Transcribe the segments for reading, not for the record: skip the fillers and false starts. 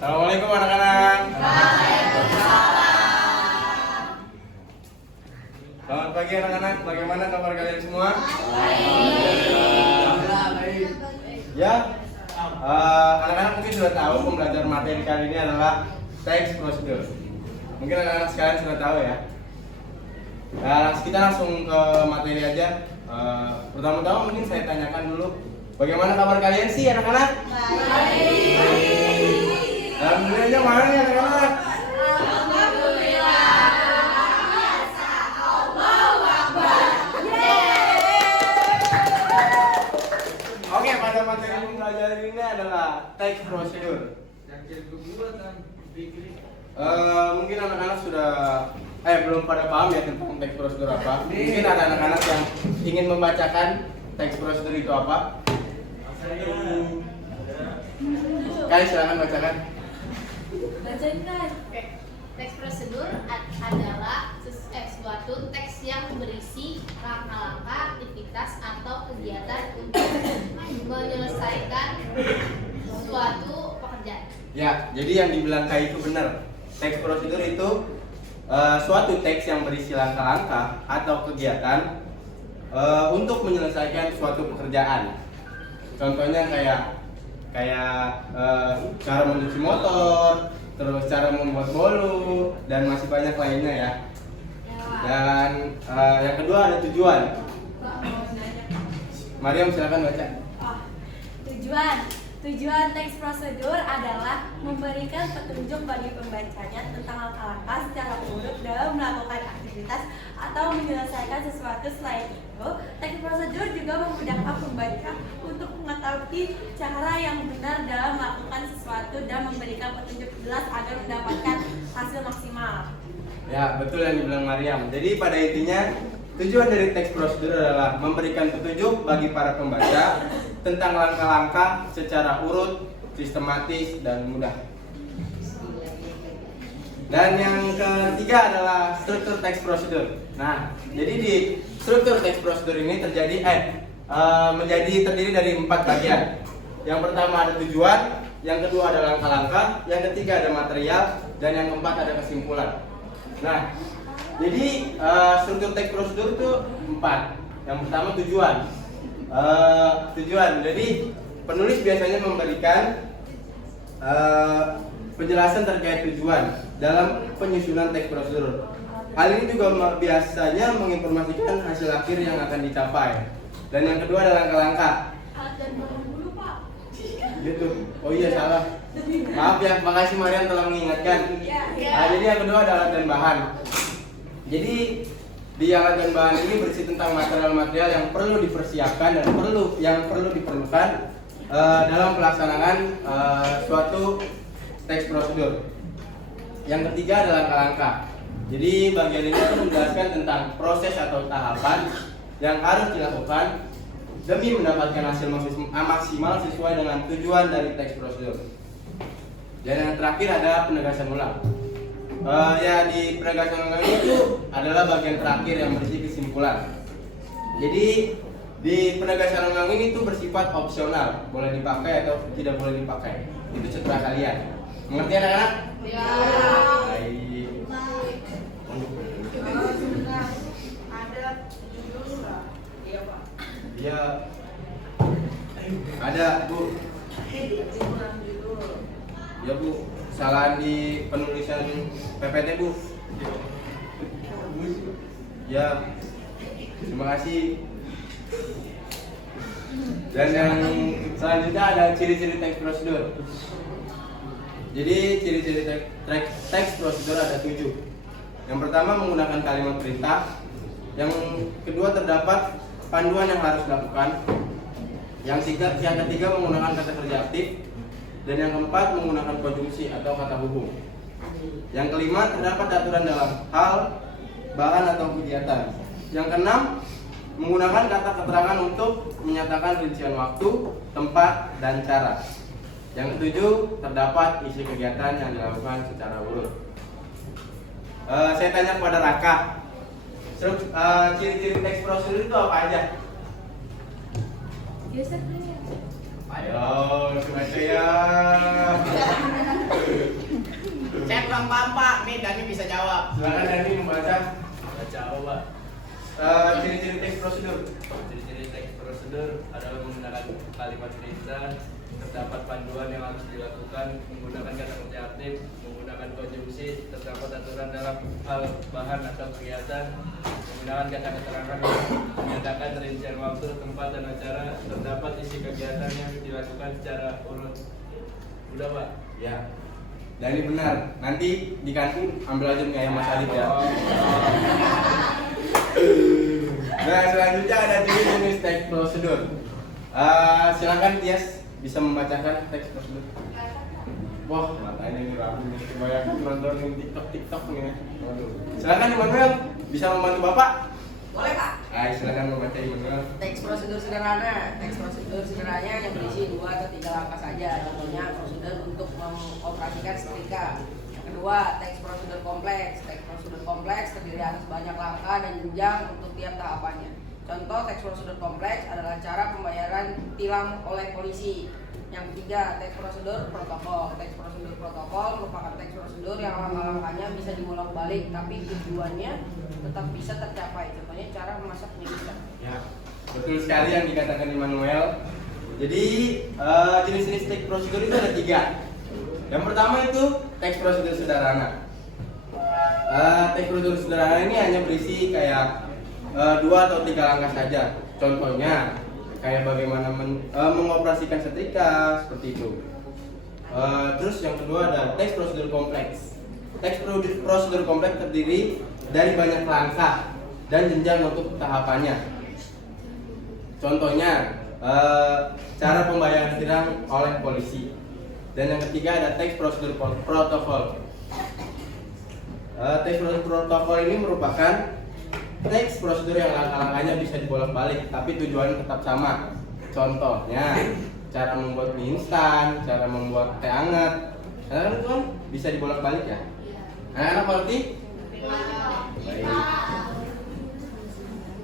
Assalamualaikum anak-anak. Selamat pagi anak-anak. Bagaimana kabar kalian semua? Ya, anak-anak mungkin sudah tahu pembelajaran materi kali ini adalah teks prosedur. Mungkin anak-anak sekalian sudah tahu ya. Nah, kita langsung ke materi aja. Pertama-tama mungkin saya tanyakan dulu, bagaimana kabar kalian sih anak-anak? Alhamdulillahnya mana nih anak-anak? Oke, pada materi pembelajaran ini adalah teks prosedur. Mungkin anak-anak sudah belum pada paham ya tentang teks prosedur apa. Mungkin ada anak-anak yang ingin membacakan teks prosedur itu apa. Kalian silakan bacakan. Oke. Teks prosedur adalah suatu teks yang berisi langkah-langkah aktivitas atau kegiatan untuk menyelesaikan suatu pekerjaan. Ya, jadi yang dibilang Kak itu benar. Teks prosedur itu suatu teks yang berisi langkah-langkah atau kegiatan untuk menyelesaikan suatu pekerjaan. Contohnya kayak cara mencuci motor, terus cara membuat bolu, dan masih banyak lainnya ya. Dan yang kedua ada tujuan. Mariam silakan baca. Tujuan teks prosedur adalah memberikan petunjuk bagi pembacanya tentang langkah-langkah secara urut dalam melakukan aktivitas atau menyelesaikan sesuatu. Selain itu, teks prosedur juga memudahkan pembaca untuk mengetahui cara yang benar dalam melakukan sesuatu dan memberikan petunjuk jelas agar mendapatkan hasil maksimal. Ya, betul yang dibilang Mariam. Jadi pada intinya tujuan dari teks prosedur adalah memberikan petunjuk bagi para pembaca tentang langkah-langkah secara urut, sistematis, dan mudah. Dan yang ketiga adalah struktur teks prosedur. Nah, jadi di struktur teks prosedur ini menjadi terdiri dari 4 bagian. Yang pertama ada tujuan, yang kedua ada langkah-langkah, yang ketiga ada material, dan yang keempat ada kesimpulan. Nah, jadi struktur teks prosedur itu 4. Yang pertama tujuan. Jadi penulis biasanya memberikan penjelasan terkait tujuan dalam penyusunan teks prosedur. Hal ini juga biasanya menginformasikan hasil akhir yang akan dicapai. Dan yang kedua adalah langkah-langkah. Alat dan bahan dulu, Pak. Gitu. Oh iya salah. Maaf ya, makasih Mariam telah mengingatkan. Jadi yang kedua adalah alat dan bahan. Jadi di alat dan bahan ini berisi tentang material-material yang perlu dipersiapkan dan yang perlu diperlukan dalam pelaksanaan suatu teks prosedur. Yang ketiga adalah langkah-langkah. Jadi bagian ini menjelaskan tentang proses atau tahapan yang harus dilakukan demi mendapatkan hasil maksimal sesuai dengan tujuan dari teks prosedur. Dan yang terakhir ada penegasan ulang. Di penegasan ulang itu adalah bagian terakhir yang berisi kesimpulan. Jadi di penegasan ulang ini tuh bersifat opsional, boleh dipakai atau tidak boleh dipakai. Itu setelah kalian. Mengerti anak-anak? Ya. Baik. Ada judul enggak? Iya, Pak. Iya. Ada, Bu. Judul. Ya, Bu. Kesalahan di penulisan PPT, Bu. Ya. Terima kasih. Dan yang selanjutnya ada ciri-ciri teks prosedur. Jadi ciri-ciri teks prosedur ada 7. Yang pertama menggunakan kalimat perintah. Yang kedua terdapat panduan yang harus dilakukan. Yang ketiga menggunakan kata kerja aktif. Dan yang keempat menggunakan konjungsi atau kata hubung. Yang kelima terdapat aturan dalam hal, bahan atau kegiatan. Yang keenam menggunakan kata keterangan untuk menyatakan rincian waktu, tempat, dan cara. Yang ketujuh terdapat isi kegiatan yang dilakukan secara urut. Saya tanya kepada Raka, ciri-ciri teks prosedur itu apa aja? Biasa. Ayo, langsung aja ya. paham Pak. Nih Dani bisa jawab. Silakan Dani membaca Baca apa, Pak? ciri-ciri teks prosedur. Ciri-ciri teks prosedur adalah menggunakan kalimat perintah, terdapat panduan yang harus dilakukan, menggunakan kata kerja aktif, menggunakan konjungsi, terdapat aturan dalam hal bahan atau kegiatan, menggunakan kata keterangan yang menyatakan rincian waktu, tempat, dan acara, terdapat isi kegiatan yang dilakukan secara urut. Udah, Pak? Ya. Dani benar. Nanti di kantin ambil aja mie ayam Mas Adit ya. Nah, selanjutnya ada jenis teks prosedur. Silakan Tias bisa membacakan teks prosedur. Wah, matanya ini ragu nih. Kebanyakan nontonin TikTok nih. Waduh. Silakan Immanuel, bisa membantu Bapak? Boleh Pak. Silakan membaca Immanuel. Teks prosedur sederhana. Teks prosedur sederhananya yang berisi 2 atau 3 langkah saja. Contohnya prosedur untuk mengoperasikan setrika. Yang kedua, teks prosedur kompleks. Teks prosedur kompleks terdiri atas banyak langkah dan jenjang untuk tiap tahapannya. Contoh teks prosedur kompleks adalah cara pembayaran tilang oleh polisi. Yang ketiga, teks prosedur protokol. Teks prosedur protokol merupakan teks prosedur yang langkah-langkahnya bisa dibolak-balik, tapi tujuannya tetap bisa tercapai. Contohnya cara memasak mie instan. Ya, betul sekali yang dikatakan Immanuel. Jadi jenis-jenis teks prosedur itu ada 3. Yang pertama itu teks prosedur sederhana. Teks prosedur sederhana ini hanya berisi kayak 2 atau 3 langkah saja. Contohnya kayak bagaimana mengoperasikan setrika seperti itu. Terus yang kedua ada teks prosedur kompleks. Teks prosedur kompleks terdiri dari banyak langkah dan jenjang untuk tahapannya. Contohnya cara pembayaran tilang oleh polisi. Dan yang ketiga ada teks prosedur protokol. Teks prosedur protokol ini merupakan teks prosedur yang langkah-langkahnya bisa dibolak-balik, tapi tujuannya tetap sama. Contohnya cara membuat mie instan, cara membuat teh hangat. Karena kan itu kan bisa dibolak-balik ya. Anak-anak mengerti? Baik.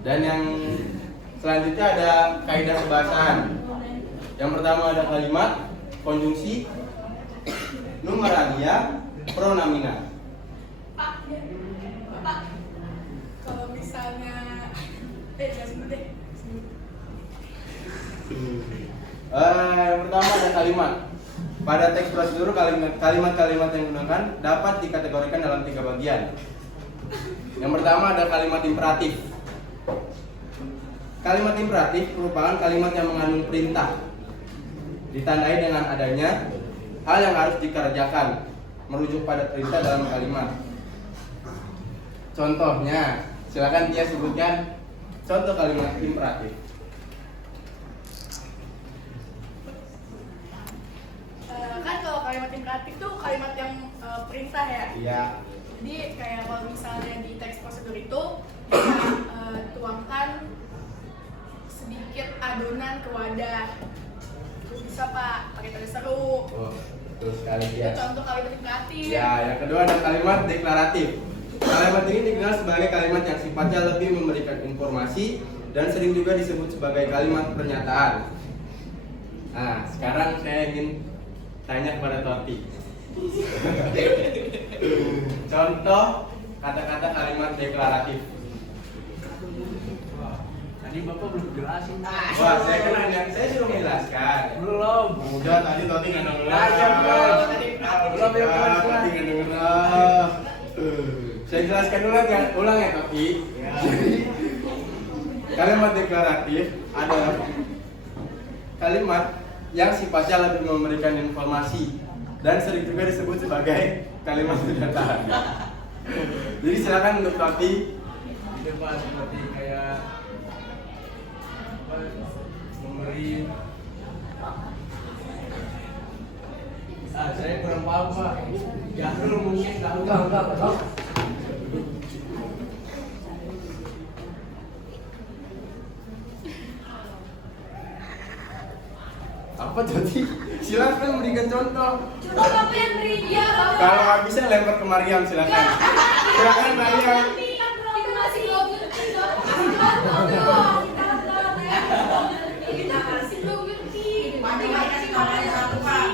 Dan yang selanjutnya ada kaidah kebahasaan. Yang pertama ada kalimat, konjungsi, numeralia, pronomina. Pak, kalau misalnya jangan deh. Yang pertama ada kalimat. Pada teks prosedur kalimat-kalimat yang digunakan dapat dikategorikan dalam 3 bagian. Yang pertama ada kalimat imperatif. Kalimat imperatif merupakan kalimat yang mengandung perintah, ditandai dengan adanya hal yang harus dikerjakan, merujuk pada perintah dalam kalimat. Contohnya, silakan Tia sebutkan contoh kalimat imperatif. Kan kalau kalimat imperatif tuh kalimat yang perintah ya. Iya. Jadi kayak kalau misalnya di teks prosedur itu kita tuangkan sedikit adonan ke wadah. Terus bisa Pak pakai tanda seru. Oh, terus sekali Itu ya. contoh kalimat imperatif. Ya, yang kedua ada kalimat deklaratif. Kalimat ini dikenal sebagai kalimat yang sifatnya lebih memberikan informasi dan sering juga disebut sebagai kalimat pernyataan. Nah, sekarang saya ingin tanya kepada Toti. Contoh kata-kata kalimat deklaratif. Tadi Bapak belum jelasin. Wah, saya kan hanya saya suruh menjelaskan. Belum. Udah tadi Toti nggak denger. Aja, Bro. Tadi belum yang jelas. Toti nggak denger. Saya jelaskan dulu ya, ulang ya Toti. Jadi kalimat deklaratif adalah kalimat yang sifatnya lebih memberikan informasi dan sering juga disebut sebagai kalimat pernyataan. Jadi silakan untuk Toti. Itu Pak seperti kayak apa, memberi. Saya kurang paham Pak. Jahil mungkin tahu. Enggak. Apa Toti? Silakan berikan contoh. Coba Bapak yang beri dia. Kalau nggak bisa lempar ke Mariam silakan. Silakan Mariam. Kita masih belum ngerti, Bapak kasih contoh dong. Kita masih belum ngerti. Mati nggak kasih contohnya satu Pak.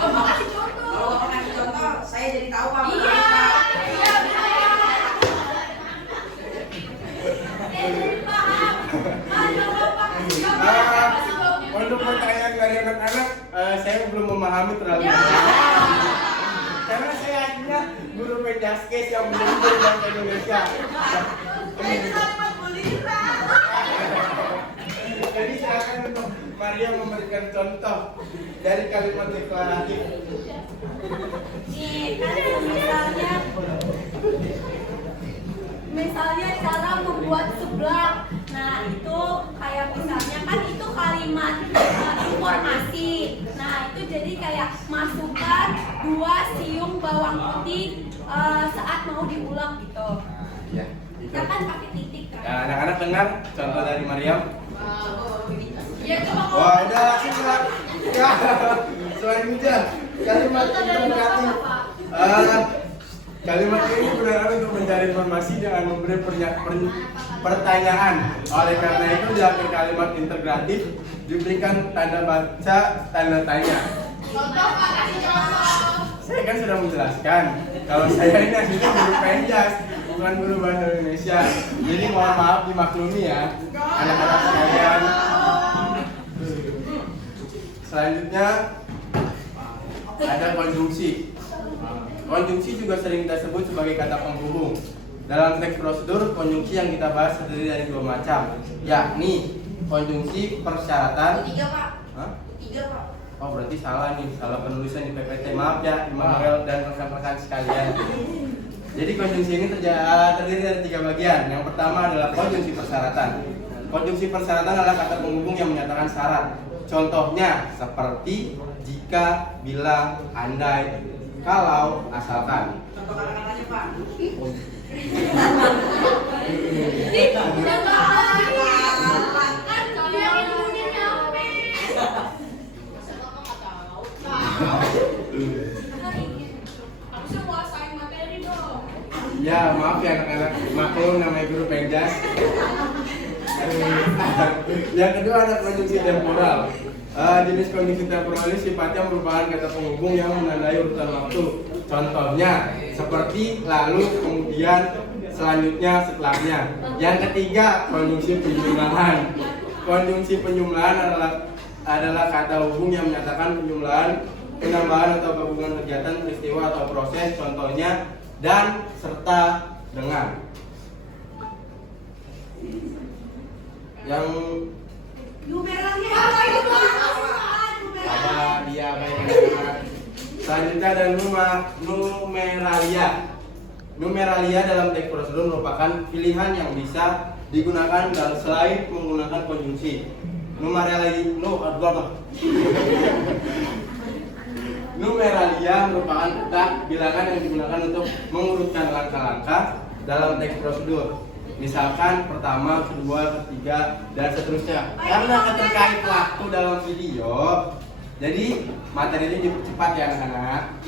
Bapak kasih contoh. Kalau Bapak kasih contoh, saya jadi tahu Pak. Iya, dari anak-anak, saya belum memahami terlalu Ya. banyak. Karena saya akhirnya guru Penjaskes yang menunjuk bahasa Indonesia. Jadi silakan untuk Maria memberikan contoh dari kalimat deklaratif. Nih, kan misalnya cara membuat seblak. Nah, itu kayak misalnya kan itu kalimat informasi. Nah, itu jadi kayak masukkan 2 siung bawang putih saat mau diulang gitu. Ya, Kita kan pakai titik kan. Nah, anak-anak dengar contoh dari Mariam. Iya, coba Wah, udah langsung lah. Ya, selanjutnya kalimat interrogatif. Kalimat ini gunakan untuk mencari informasi dengan memberi pertanyaan. Oleh karena itu di akhir kalimat integratif diberikan tanda baca tanda tanya. contoh Pak, kasih contoh. Saya kan sudah menjelaskan kalau saya ini aslinya guru Penjas, bukan guru bahasa Indonesia. Jadi mohon maaf dimaklumi ya, anak-anak sekalian. Selanjutnya ada konjungsi. Konjungsi juga sering kita sebut sebagai kata penghubung. Dalam teks prosedur, konjungsi yang kita bahas terdiri dari 2 macam, yakni konjungsi persyaratan. 3 Pak. Hah? 3 Pak. Oh, berarti salah nih, salah penulisan di PPT. Maaf ya, Immanuel dan rekan-rekan sekalian. Jadi konjungsi ini terdiri dari 3 bagian. Yang pertama adalah konjungsi persyaratan. Konjungsi persyaratan adalah kata penghubung yang menyatakan syarat. Contohnya seperti jika, bila, andai, kalau, asalkan. Contoh kata-katanya Pak. Kan dia yang ngomongin nyampe. Harusnya kuasain materi dong. Ya, maaf ya anak-anak, maklum namanya guru Penjas. Yang kedua ada konjungsi temporal. Jenis konjungsi temporal ini sifatnya merupakan kata penghubung yang menandai urutan waktu. Contohnya seperti lalu, kemudian, selanjutnya, setelahnya. Yang ketiga konjungsi penjumlahan. Konjungsi penjumlahan adalah kata hubung yang menyatakan penjumlahan, penambahan atau gabungan kegiatan, peristiwa atau proses. Contohnya dan, serta, dengan. Yang Numeralnya apa itu Pak? apa dia baik. Selanjutnya ada numeralia. Numeralia dalam teks prosedur merupakan pilihan yang bisa digunakan dan selain menggunakan konjungsi. Numeralia merupakan kata bilangan yang digunakan untuk mengurutkan langkah-langkah dalam teks prosedur. Misalkan pertama, kedua, ketiga, dan seterusnya. Karena keterkait waktu dalam video, jadi materi ini dipercepat ya anak-anak.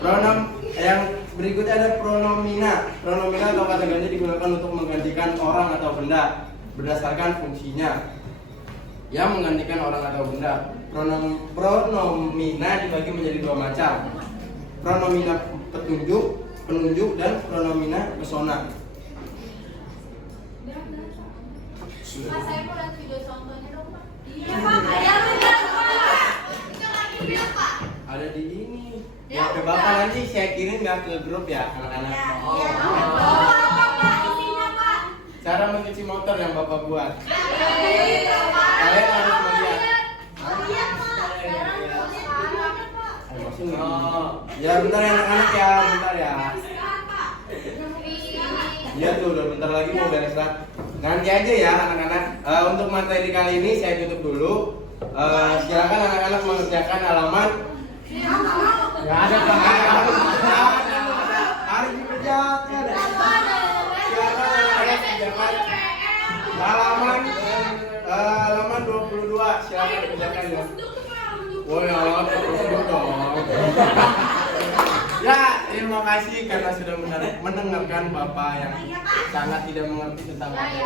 Pronom yang berikutnya ada pronomina. Pronomina atau kata ganti digunakan untuk menggantikan orang atau benda berdasarkan fungsinya. Yang menggantikan orang atau benda. Pronomina dibagi menjadi 2 macam. Pronomina penunjuk, dan pronomina pesona. Pak, saya mau lihat video contohnya dong, Pak. Iya Pak, kayak benar Pak. Jangan dibilang, Pak. Ada di ini. Ya, Ya, ke udah. Bapak nanti saya kirim nggak ke grup ya anak-anak. Iya. Apa Pak isinya Pak? Cara mencuci motor yang Bapak buat. Iya, Pak. Kalian harus melihat. Iya Pak. Sekarang Pak. Masih nggak? Ya bentar ya anak-anak ya, bentar ya. Iya tuh, udah bentar lagi mau beres lah. Nanti aja ya anak-anak. Untuk materi kali ini saya tutup dulu. Silakan anak-anak mengerjakan halaman. Nggak ada Pak. Harus dikerjakan. Silakan anak-anak kerjakan halaman 22. Silakan kerjakan ya. Woi, alat prosedur dong. Ya, terima kasih karena sudah mendengarkan Bapak yang sangat tidak mengerti tentang materi.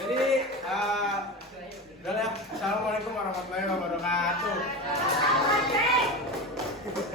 Jadi, udah ya. Assalamualaikum warahmatullahi wabarakatuh.